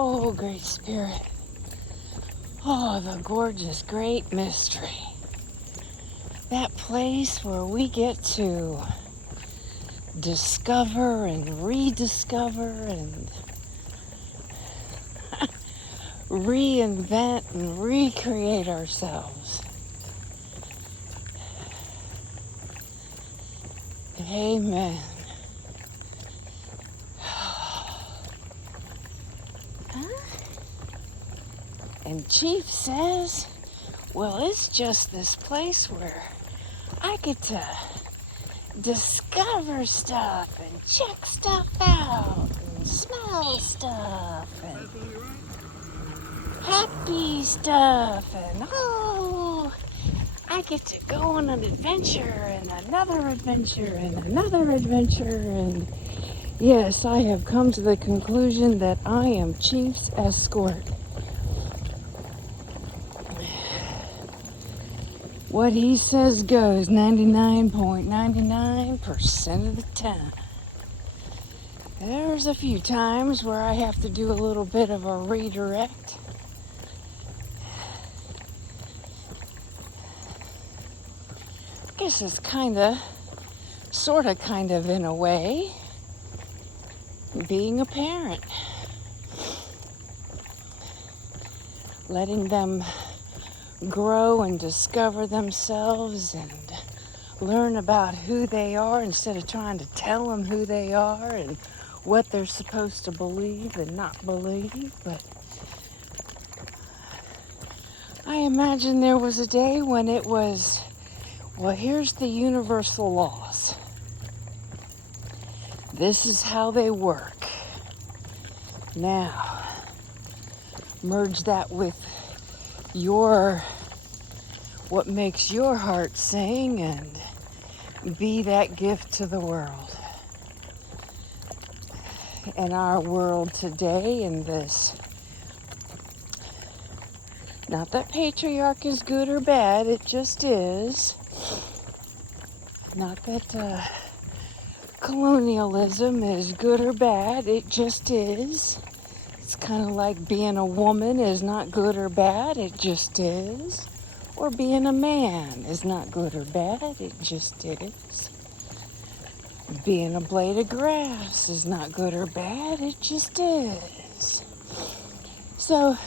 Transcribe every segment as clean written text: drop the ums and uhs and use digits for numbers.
Oh, Great Spirit. Oh, the gorgeous Great Mystery. That place where we get to discover and rediscover and reinvent and recreate ourselves. Amen. And Chief says, well, it's just this place where I get to discover stuff and check stuff out and smell stuff and happy stuff and I get to go on an adventure and another adventure and another adventure. And yes, I have come to the conclusion that I am Chief's escort. What he says goes 99.99% of the time. There's a few times where I have to do a little bit of a redirect. I guess it's kind of in a way, being a parent. Letting them grow and discover themselves and learn about who they are instead of trying to tell them who they are and what they're supposed to believe and not believe. But I imagine there was a day when it was, well, here's the universal laws. This is how they work. Now, merge that with what makes your heart sing and be that gift to the world. In our world today, in this, not that patriarch is good or bad, it just is. Not that colonialism is good or bad, it just is. It's kind of like being a woman is not good or bad, it just is. Or being a man is not good or bad, it just is. Being a blade of grass is not good or bad, it just is. So,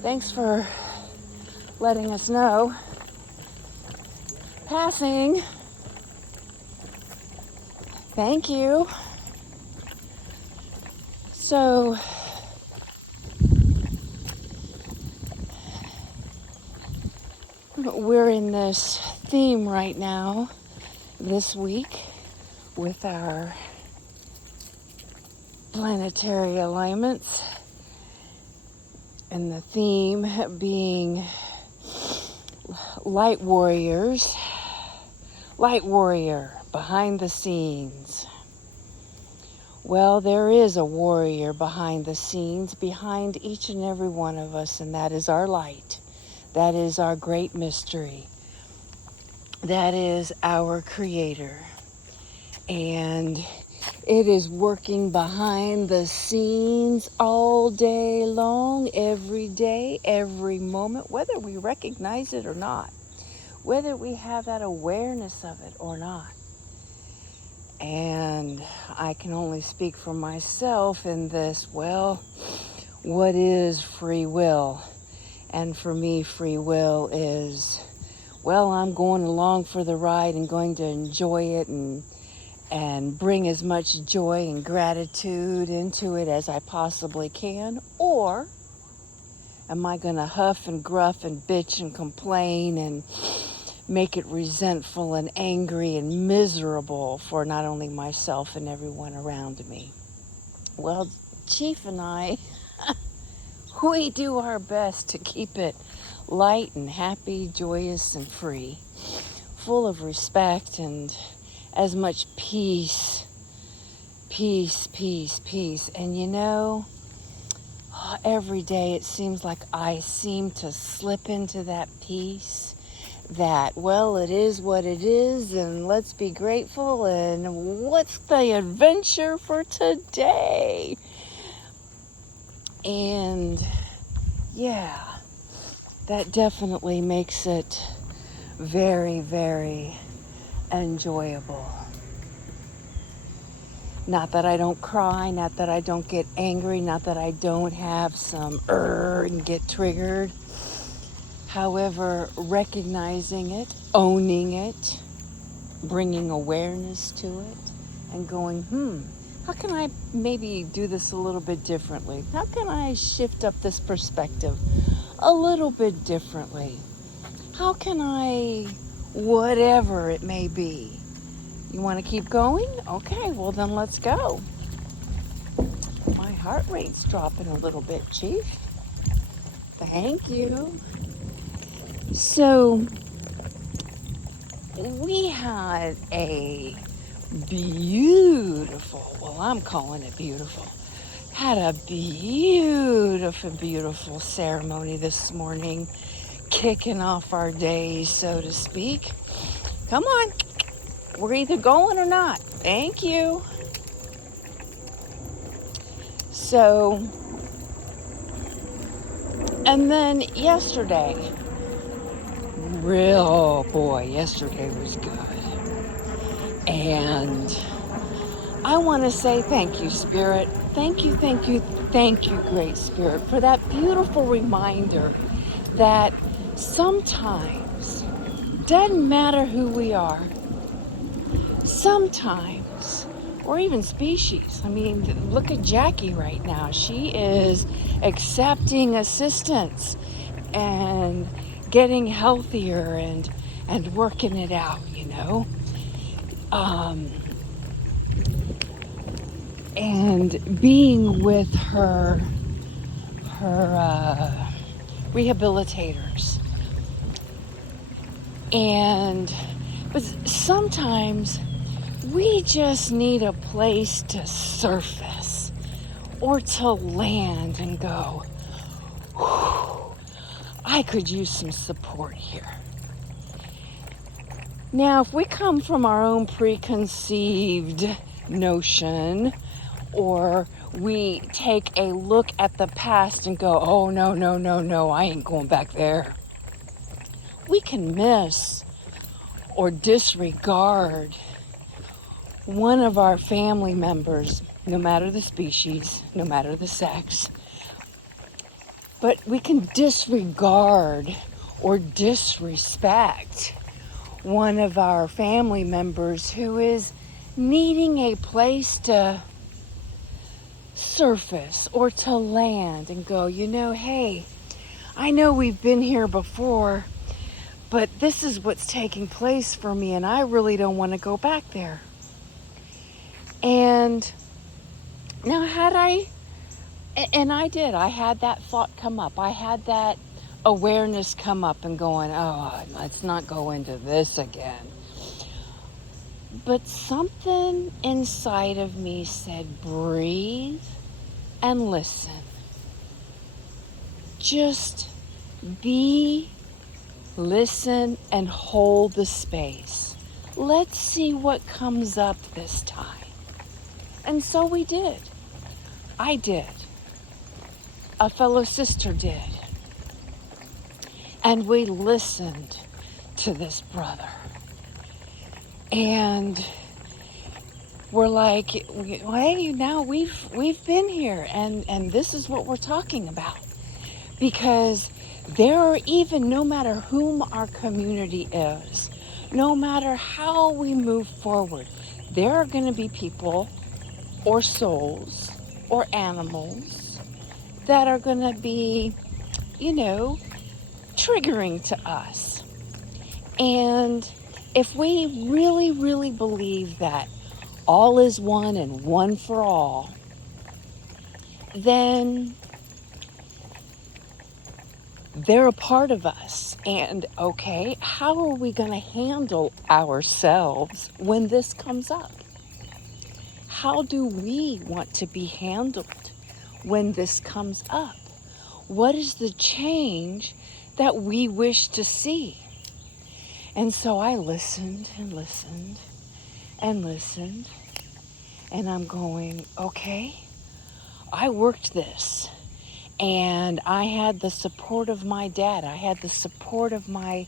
thanks for letting us know. Passing. Thank you. So, we're in this theme right now, this week, with our planetary alignments. And the theme being light warriors. Light warrior, behind the scenes. Well, there is a warrior behind the scenes, behind each and every one of us, and that is our light. That is our great mystery. That is our Creator. And it is working behind the scenes all day long, every day, every moment, whether we recognize it or not, whether we have that awareness of it or not. And I can only speak for myself in this, well, what is free will? And for me, free will is, well, I'm going along for the ride and going to enjoy it and bring as much joy and gratitude into it as I possibly can. Or am I going to huff and gruff and bitch and complain and make it resentful and angry and miserable for not only myself and everyone around me? Well, Chief and I, we do our best to keep it light and happy, joyous and free, full of respect and as much peace. And you know, every day it seems like I seem to slip into that peace, that, well, it is what it is, and let's be grateful, and what's the adventure for today? And yeah, that definitely makes it very, very enjoyable. Not that I don't cry, not that I don't get angry, not that I don't have some and get triggered. However, recognizing it, owning it, bringing awareness to it, and going, how can I maybe do this a little bit differently? How can I shift up this perspective a little bit differently? How can I, whatever it may be? You want to keep going? Okay, well then let's go. My heart rate's dropping a little bit, Chief. Thank you. So, we had a beautiful, well, I'm calling it beautiful, had a beautiful, beautiful ceremony this morning, kicking off our day, so to speak. Come on, we're either going or not. Thank you. So, and then yesterday was good. And I want to say thank you, Spirit. Thank you, Great Spirit, for that beautiful reminder that sometimes, doesn't matter who we are, sometimes, or even species. I mean, look at Jackie right now. She is accepting assistance and getting healthier and working it out, and being with her rehabilitators. But sometimes we just need a place to surface or to land and go, I could use some support here. Now, if we come from our own preconceived notion, or we take a look at the past and go, oh, no, I ain't going back there, we can miss or disregard one of our family members, no matter the species, no matter the sex. But we can disregard or disrespect one of our family members who is needing a place to surface or to land and go, hey, I know we've been here before, but this is what's taking place for me, and I really don't want to go back there. And now I had that thought come up. I had that awareness come up and going, oh, let's not go into this again. But something inside of me said, breathe and listen. Just be, listen, and hold the space. Let's see what comes up this time. And so we did. I did. A fellow sister did. And we listened to this brother. And we're like, hey, now we've been here, and this is what we're talking about. Because there are even, no matter whom our community is, no matter how we move forward, there are going to be people or souls or animals that are going to be, triggering to us. And if we really, really believe that all is one and one for all, then they're a part of us. And okay, how are we going to handle ourselves when this comes up? How do we want to be handled when this comes up? What is the change that we wish to see? And so I listened and listened and listened. And I'm going, okay, I worked this. And I had the support of my dad. I had the support of my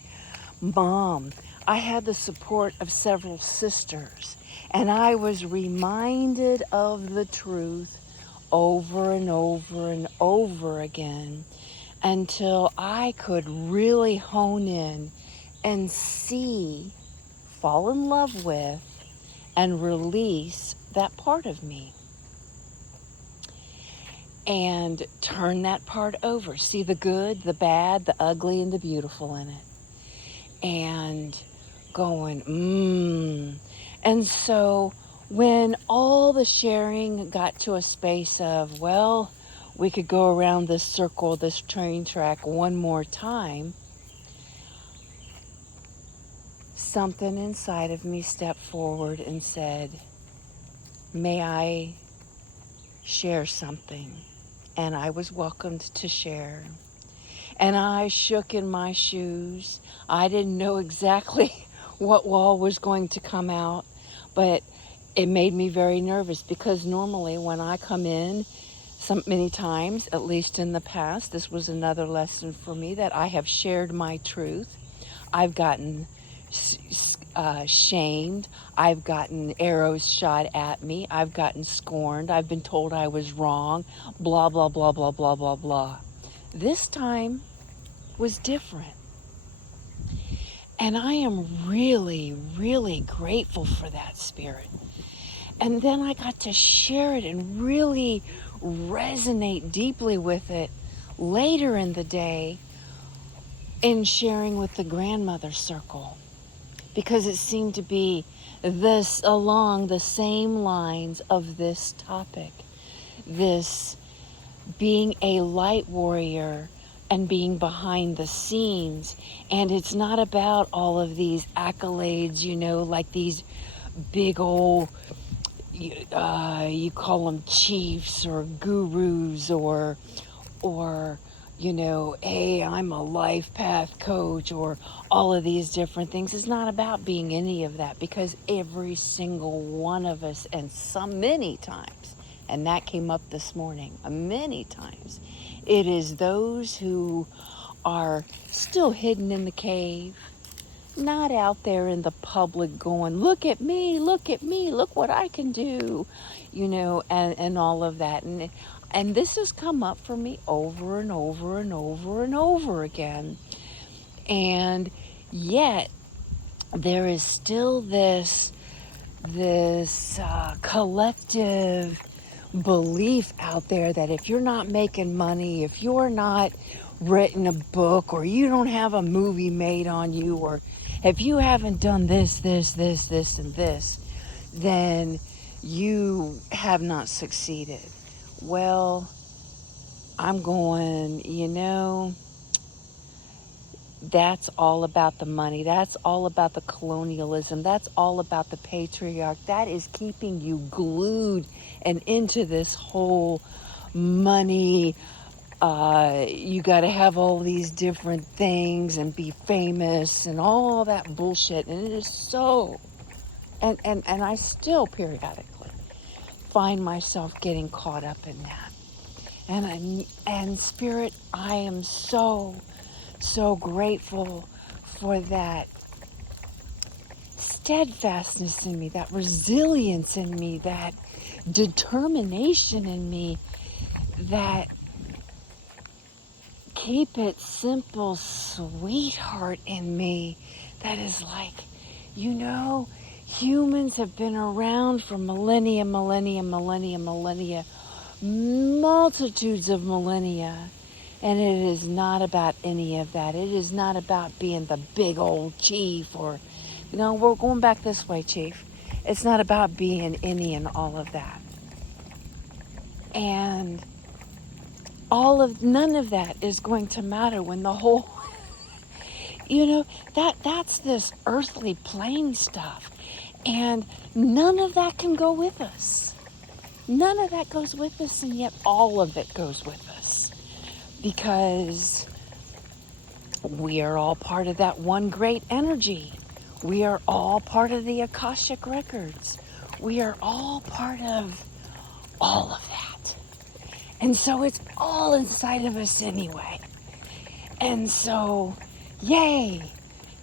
mom. I had the support of several sisters. And I was reminded of the truth over and over and over again until I could really hone in and see, fall in love with, and release that part of me. And turn that part over. See the good, the bad, the ugly, and the beautiful in it. And going, And so when all the sharing got to a space of, well, we could go around this circle, this train track one more time, something inside of me stepped forward and said, may I share something? And I was welcomed to share. And I shook in my shoes. I didn't know exactly what wall was going to come out, but it made me very nervous because normally when I come in, many times, at least in the past, this was another lesson for me that I have shared my truth. I've gotten shamed. I've gotten arrows shot at me. I've gotten scorned. I've been told I was wrong. Blah, blah, blah, blah, blah, blah, blah. This time was different. And I am really, really grateful for that spirit. And then I got to share it and really resonate deeply with it later in the day in sharing with the grandmother circle. Because it seemed to be this along the same lines of this topic. This being a light warrior and being behind the scenes. And it's not about all of these accolades, like these big old, you call them chiefs or gurus or, hey, I'm a life path coach or all of these different things. It's not about being any of that because every single one of us, and many times, and that came up this morning, many times, it is those who are still hidden in the cave, not out there in the public going, look at me, look what I can do, and all of that. And this has come up for me over and over and over and over again. And yet there is still this collective belief out there that if you're not making money, if you're not written a book, or you don't have a movie made on you, or if you haven't done this, and this, then you have not succeeded. Well, I'm going, that's all about the money. That's all about the colonialism. That's all about the patriarch. That is keeping you glued and into this whole money. You got to have all these different things and be famous and all that bullshit. And it is so, and I still periodically find myself getting caught up in that. And Spirit, I am so grateful for that steadfastness in me, that resilience in me, that determination in me, that keep it simple sweetheart in me that is like, humans have been around for millennia, multitudes of millennia. And it is not about any of that. It is not about being the big old chief or, we're going back this way, chief. It's not about being any and all of that. And none of that is going to matter when the whole, that's this earthly plane stuff. And none of that can go with us. None of that goes with us, and yet all of it goes with us. Because We are all part of that one great energy. We are all part of the Akashic Records. We are all part of all of that. And so it's all inside of us anyway. And so, yay,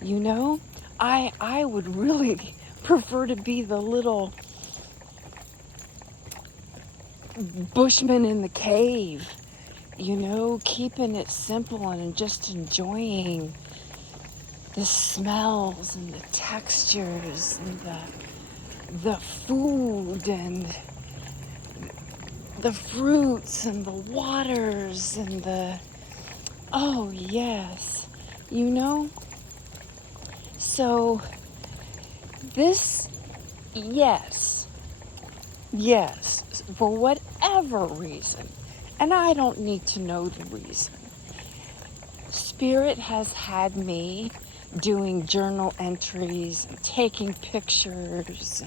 you know, I would really prefer to be the little bushman in the cave, you know, keeping it simple and just enjoying the smells and the textures and the food and the fruits and the waters and oh yes, you know. So this, yes, for whatever reason, and I don't need to know the reason, Spirit has had me doing journal entries and taking pictures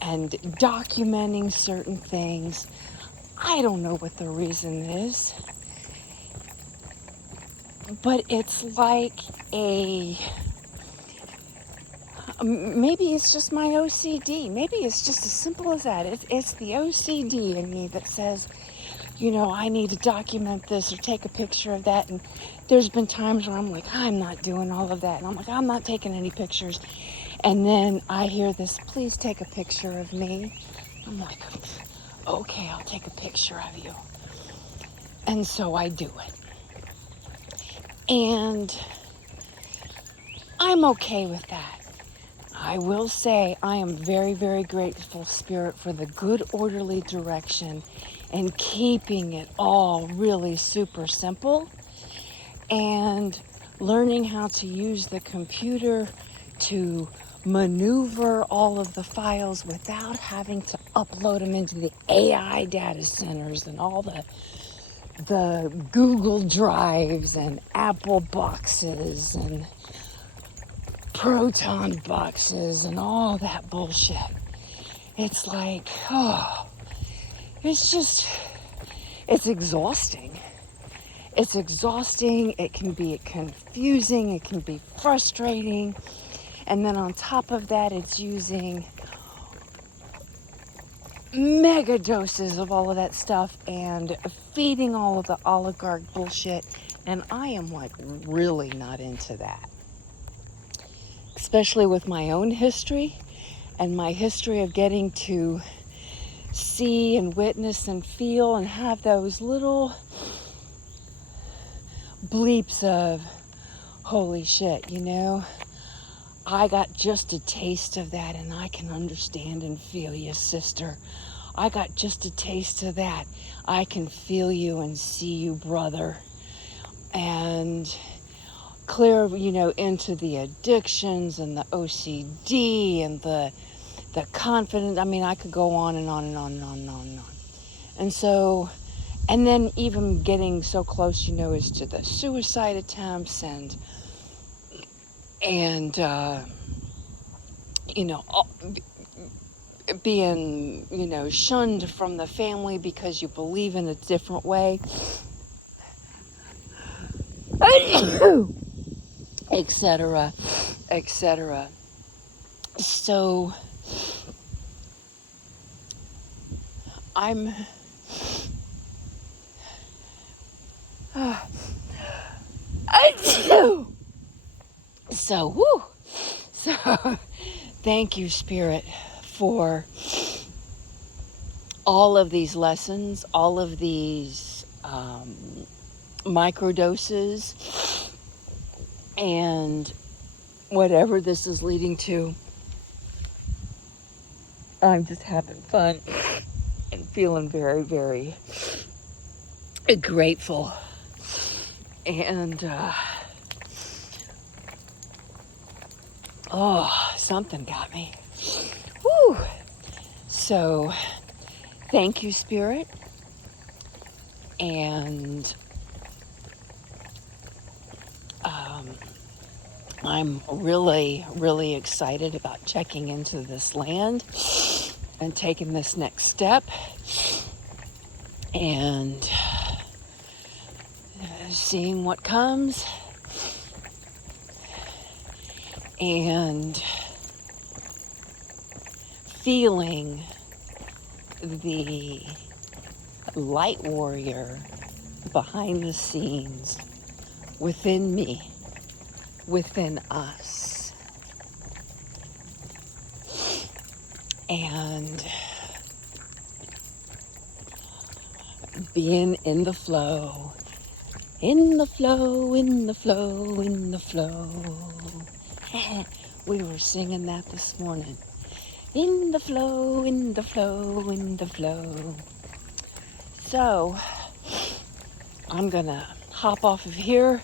and documenting certain things. I don't know what the reason is, but it's like maybe it's just my OCD. Maybe it's just as simple as that. It's the OCD in me that says, you know, I need to document this or take a picture of that. And there's been times where I'm like, I'm not doing all of that. And I'm like, I'm not taking any pictures. And then I hear this, please take a picture of me. I'm like, okay, I'll take a picture of you. And so I do it. And I'm okay with that. I will say I am very, very grateful, Spirit, for the good orderly direction and keeping it all really super simple and learning how to use the computer to maneuver all of the files without having to upload them into the AI data centers and all the Google Drives and Apple boxes and Proton boxes and all that bullshit. It's like, it's exhausting. It's exhausting. It can be confusing. It can be frustrating. And then on top of that, it's using mega doses of all of that stuff and feeding all of the oligarch bullshit. And I am like really not into that. Especially with my own history and my history of getting to see and witness and feel and have those little bleeps of, holy shit, you know, I got just a taste of that and I can understand and feel you, sister. I got just a taste of that. I can feel you and see you, brother. And clear, you know, into the addictions and the OCD and the confidence. I mean, I could go on and on and on and on and on and on. And so, and then even getting so close, you know, as to the suicide attempts and you know, being, you know, shunned from the family because you believe in a different way. Etc., etc. So I'm so thank you, Spirit, for all of these lessons, all of these microdoses, and whatever this is leading to. I'm just having fun and feeling very, very grateful. And something got me. Whew. So thank you, Spirit. And I'm really, really excited about checking into this land and taking this next step and seeing what comes. and feeling the light warrior behind the scenes within me, within us, and being in the flow, in the flow, in the flow, in the flow. We were singing that this morning. In the flow, in the flow, in the flow. So, I'm gonna hop off of here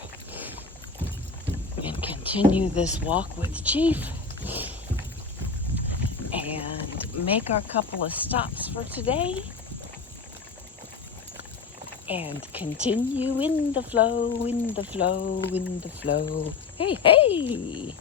and continue this walk with Chief and make our couple of stops for today and continue in the flow, in the flow, in the flow. Hey, hey!